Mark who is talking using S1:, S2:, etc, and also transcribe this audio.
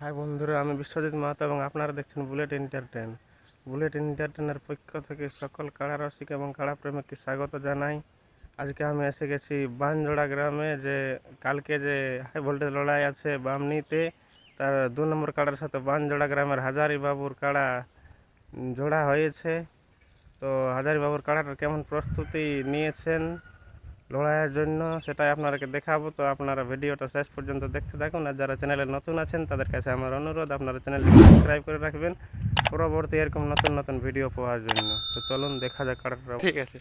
S1: High বন্ধুরা, আমি বিশ্বজিৎ মাহাতো এবং আপনারা দেখছেন বুলেট এন্টারটেন বুলেট এন্টারটেনের পক্ষ থেকে সকল কাড়া রসিক এবং কাড়া প্রেমিককে স্বাগত জানাই। আজকে আমি এসে গেছি বানজোড়া গ্রামে যে, কালকে যে হাই ভোল্টেজ লড়াই আছে বামনিতে, তার দু নম্বর কাড়ার সাথে বানজোড়া গ্রামের হাজারি বাবুর কাড়া জোড়া হয়েছে। তো হাজারি বাবুর কাড়াটার কেমন প্রস্তুতি নিয়েছেন? লড়াইয়ের জন্য সেটাই আপনাদেরকে দেখাবো। তো আপনারা ভিডিওটা শেষ পর্যন্ত দেখতে থাকুন। আর যারা চ্যানেলে নতুন আছেন, তাদের কাছে আমার অনুরোধ, আপনারা চ্যানেলটি সাবস্ক্রাইব করে রাখবেন। পরবর্তী এরকম নতুন নতুন ভিডিও পাওয়ার জন্য। তো চলুন, দেখা যাক ঠিক আছে।